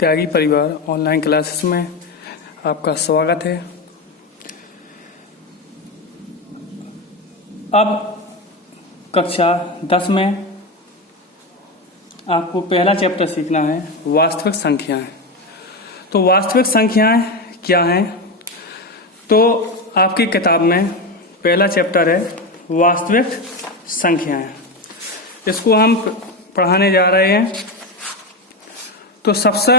त्यागी परिवार online classes में आपका स्वागत है। अब कक्षा 10 में आपको पहला चैप्टर सीखना है वास्तविक संख्याएं। तो वास्तविक संख्याएं क्या हैं? तो आपकी किताब में पहला चैप्टर है वास्तविक संख्याएं। इसको हम पढ़ाने जा रहे हैं। तो सबसे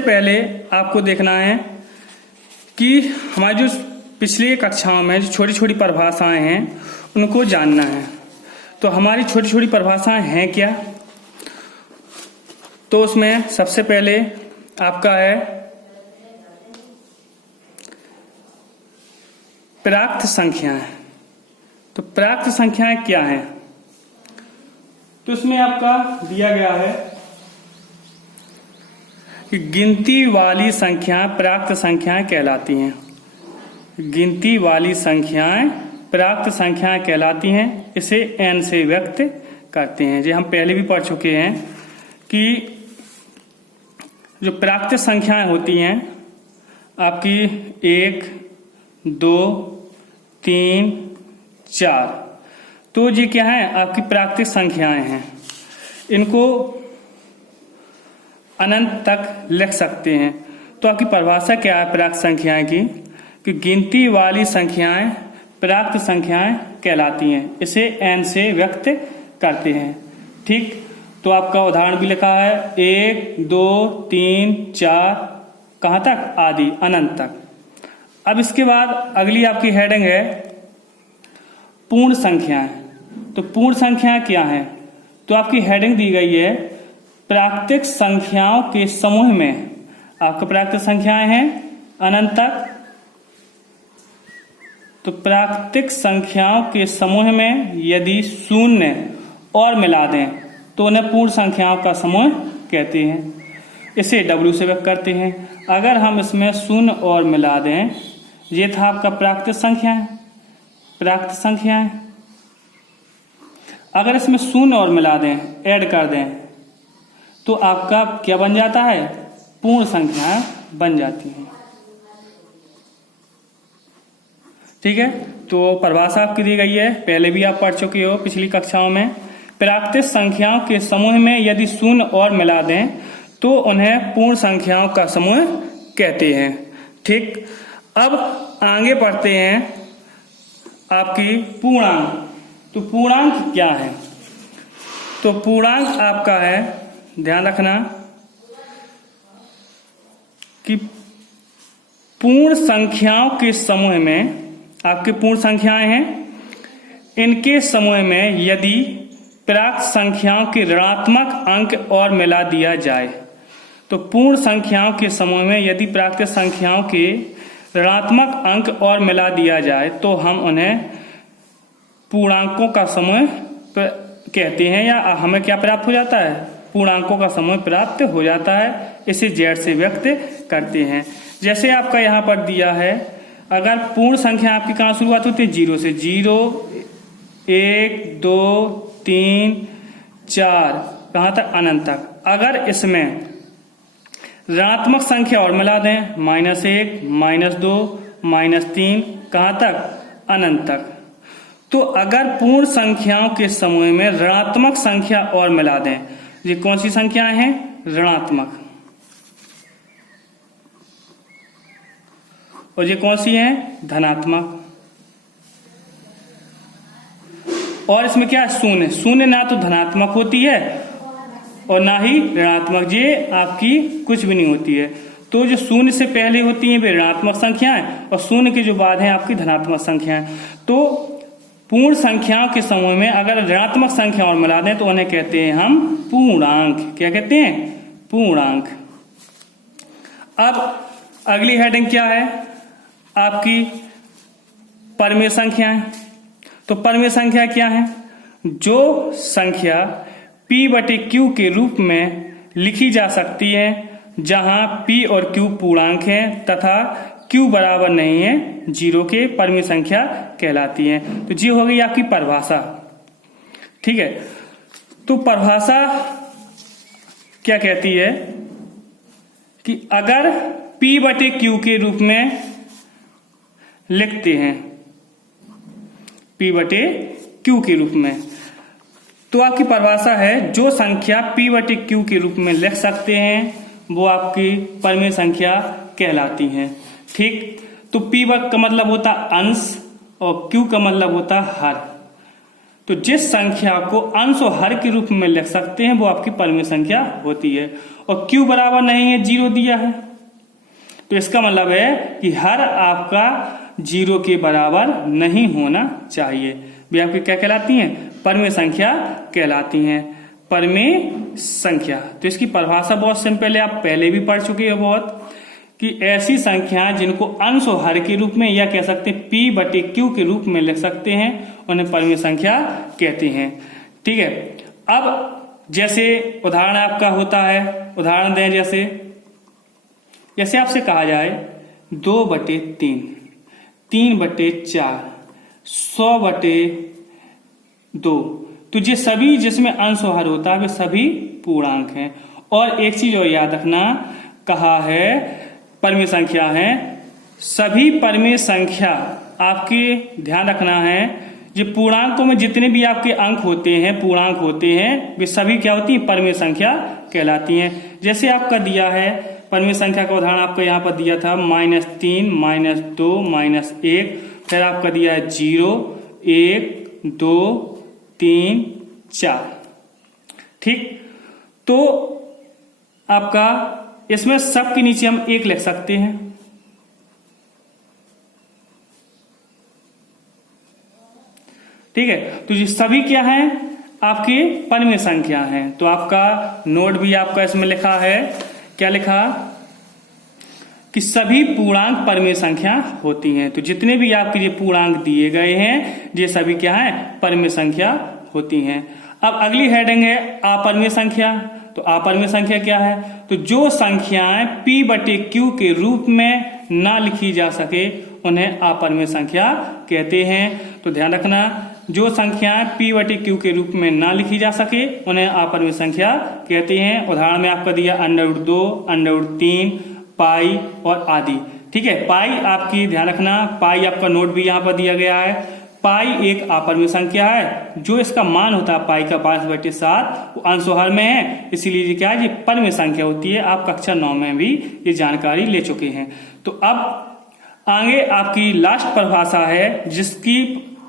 पहले आपको देखना है कि हमारी जो पिछली कक्षाओं में जो छोटी छोटी परिभाषाएं हैं उनको जानना है। तो हमारी छोटी छोटी परिभाषाएं हैं क्या? तो उसमें सबसे पहले आपका है प्राकृत संख्याएं। तो प्राकृत संख्याएं क्या हैं? तो इसमें आपका दिया गया है कि गिनती वाली संख्याएं प्राकृत संख्याएं कहलाती हैं। गिनती वाली संख्याएं प्राकृत संख्याएं कहलाती हैं। इसे n से व्यक्त करते हैं। जो हम पहले भी पढ़ चुके हैं कि जो प्राकृत संख्याएं होती हैं आपकी 1, 2, 3, 4, तो ये क्या है? आपकी प्राकृतिक संख्याएं हैं। इनको अनंत तक लिख सकते हैं। तो आपकी परिभाषा क्या है प्राकृत संख्याएं की? कि गिनती वाली संख्याएं प्राकृत संख्याएं कहलाती हैं। इसे n से व्यक्त करते हैं। ठीक, तो आपका उदाहरण भी लिखा है 1, 2, 3, 4, कहां तक? आदि, अनंत तक। अब इसके बाद अगली आपकी हेडिंग है पूर्ण संख्याएं। तो पूर्ण संख्याएं क्या हैं? तो आपकी हेडिंग दी गई है प्राकृतिक संख्याओं के समूह में। आपका प्राकृतिक संख्याएं हैं अनंत तक। तो प्राकृतिक संख्याओं के समूह में यदि शून्य और मिला दें तो उन्हें पूर्ण संख्याओं का समूह कहते हैं। इसे W से व्यक्त करते हैं। अगर हम इसमें शून्य और मिला दें, ये था आपका प्राकृतिक संख्याएं। प्राकृतिक संख्याएं अगर इसमें शून्य और मिला दें, ऐड कर दें, तो आपका क्या बन जाता है? पूर्ण संख्याएं बन जाती हैं। ठीक है, तो परिभाषा आपकी दी गई है, पहले भी आप पढ़ चुके हो पिछली कक्षाओं में। प्राकृतिक संख्याओं के समूह में यदि शून्य और मिला दें तो उन्हें पूर्ण संख्याओं का समूह कहते हैं। ठीक, अब आगे बढ़ते हैं आपकी पूर्णांक। तो पूर्णांक क्या है? तो पूर्णांक आपका है, ध्यान रखना कि पूर्ण संख्याओं के समूह में, आपके पूर्ण संख्याएं हैं, इनके समूह में यदि प्राकृत संख्याओं के ऋणात्मक अंक और मिला दिया जाए। तो पूर्ण संख्याओं के समूह में यदि प्राकृत संख्याओं के ऋणात्मक अंक और मिला दिया जाए तो हम उन्हें पूर्णांकों का समूह कहते हैं, या हमें क्या प्राप्त हो जाता है? पूर्णांकों का समूह प्राप्त हो जाता है। इसे Z से व्यक्त करते हैं। जैसे आपका यहाँ पर दिया है, अगर पूर्ण संख्या आपकी कहाँ शुरुआत होती है? 0 से। 0, 1, 2, 3, 4, कहाँ तक? अनंत तक। अगर इसमें ऋणात्मक संख्या और मिला दें, -1, -2, -3, कहाँ तक? अनंत तक। तो अगर पूर्ण संख्याओं के समूह में ऋणात्मक संख्या और मिला दें, ये कौन सी संख्याएं हैं? ऋणात्मक। और ये कौन सी हैं? धनात्मक। और इसमें क्या? शून्य। शून्य ना तो धनात्मक होती है और ना ही ऋणात्मक। ये आपकी कुछ भी नहीं होती है। तो जो शून्य से पहले होती हैं वे ऋणात्मक संख्याएं और शून्य के जो बाद हैं आपकी धनात्मक संख्याएं। तो पूर्ण संख्याओं के समूह में अगर ऋणात्मक संख्या और मिला दें तो उन्हें कहते हैं हम पूर्णांक। क्या कहते हैं? पूर्णांक। अब अगली हेडिंग क्या है आपकी? परमेय संख्याएं। तो परमेय संख्या क्या है? जो संख्या P/Q के रूप में लिखी जा सकती है जहां P और Q पूर्णांक हैं तथा Q बराबर नहीं है 0 के, परमेय संख्या कहलाती है। तो ये हो गई आपकी परिभाषा। ठीक है, तो परिभाषा क्या कहती है कि अगर P बटे Q के रूप में लिखते हैं, P बटे Q के रूप में, तो आपकी परिभाषा है जो संख्या P बटे Q के रूप में लिख सकते हैं वो आपकी परिमेय संख्या कहलाती हैं। ठीक, तो P का मतलब होता अंश और Q का मतलब होता हर। तो जिस संख्या को अंश और हर के रूप में लिख सकते हैं वो आपकी परिमेय संख्या होती है। और Q बराबर नहीं है 0 दिया है, तो इसका मतलब है कि हर आपका 0 के बराबर नहीं होना चाहिए। वे आपकी क्या कहलाती हैं? परिमेय संख्या कहलाती हैं। परिमेय संख्या, तो इसकी परिभाषा बहुत सिंपल है, आप पहले भी पढ़ चुके हो बहुत, कि ऐसी संख्याएं जिनको अंश और हर के रूप में या कह सकते हैं P बटे Q के रूप में लिख सकते हैं उन्हें परिमेय संख्या कहते हैं। ठीक है, अब जैसे उदाहरण आपका होता है, उदाहरण दें जैसे आपसे कहा जाए 2 बटे 3, 3 बटे 4, 100 बटे 2, तो ये सभी जिसमें अंश और हर होता है वे सभी पूर्णांक हैं। और एक चीज और याद रखना, कहा है परिमेय संख्या है, सभी परिमेय संख्या आपके ध्यान रखना है, ये पूर्णांकों में जितने भी आपके अंक होते हैं, पूर्णांक होते हैं, वे सभी क्या होती हैं? परिमेय संख्या कहलाती हैं। जैसे आपका दिया है परिमेय संख्या का उदाहरण आपका यहाँ पर दिया था -3, -2, -1, फिर आपका दिया है 0, 1, 2, 3, 4। ठीक, तो आपका इसमें सब के नीचे हम 1 लिख सकते हैं। ठीक है, तो ये सभी क्या हैं? आपके परिमेय संख्या हैं। तो आपका नोट भी आपका इसमें लिखा है, क्या लिखा? कि सभी पूर्णांक परिमेय संख्या होती हैं। तो जितने भी आपके ये पूर्णांक दिए गए हैं ये सभी क्या हैं? परिमेय संख्या होती हैं। अब अगली हेडिंग है अपरिमेय संख्या। तो अपरिमेय संख्या क्या है? तो जो संख्याएं P बटे Q के रूप में ना लिखी जा सके उन्हें अपरिमेय संख्या कहते हैं। तो ध्यान रखना, जो संख्याएं P बटे Q के रूप में ना लिखी जा सके उन्हें अपरिमेय संख्या कहते हैं। उदाहरण में आपका दिया √2, √3, पाई और आदि। ठीक है, पाई आपकी ध्यान रखना, पाई आपका नोट भी यहाँ पर दिया गया है। पाई एक अपरिमेय संख्या है, जो इसका मान होता है पाई का 5/7 वो अंश और हर में है, इसीलिए ये क्या है? ये परिमेय संख्या होती है। आप कक्षा 9 में भी ये जानकारी ले चुके हैं। तो अब आगे आपकी लास्ट परिभाषा है जिसकी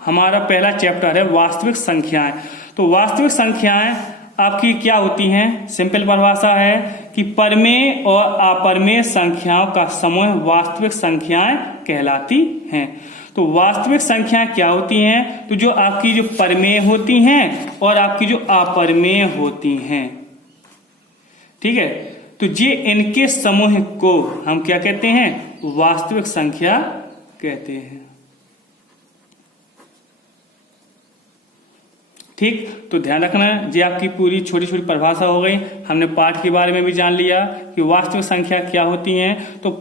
हमारा पहला चैप्टर है वास्तविक संख्याएं। तो वास्तविक संख्याएं आपकी क्या होती हैं? सिंपल परिभाषा है कि परिमेय और अपरिमेय संख्याओं का समूह वास्तविक संख्याएं कहलाती हैं। तो वास्तविक संख्या क्या होती हैं? तो जो आपकी जो परिमेय होती हैं और आपकी जो अपरिमेय होती हैं। ठीक है, तो ये इनके समूह को हम क्या कहते हैं? वास्तविक संख्या कहते हैं। ठीक, तो ध्यान रखना, ये आपकी पूरी छोटी छोटी परिभाषा हो गई। हमने पाठ के बारे में भी जान लिया कि वास्तविक संख्या क्या होती हैं। तो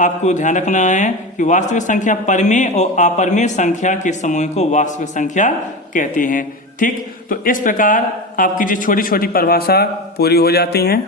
आपको ध्यान रखना है कि वास्तविक संख्या परिमेय और अपरिमेय संख्या के समूह को वास्तविक संख्या कहते हैं। ठीक, तो इस प्रकार आपकी जो छोटी छोटी परिभाषा पूरी हो जाती हैं।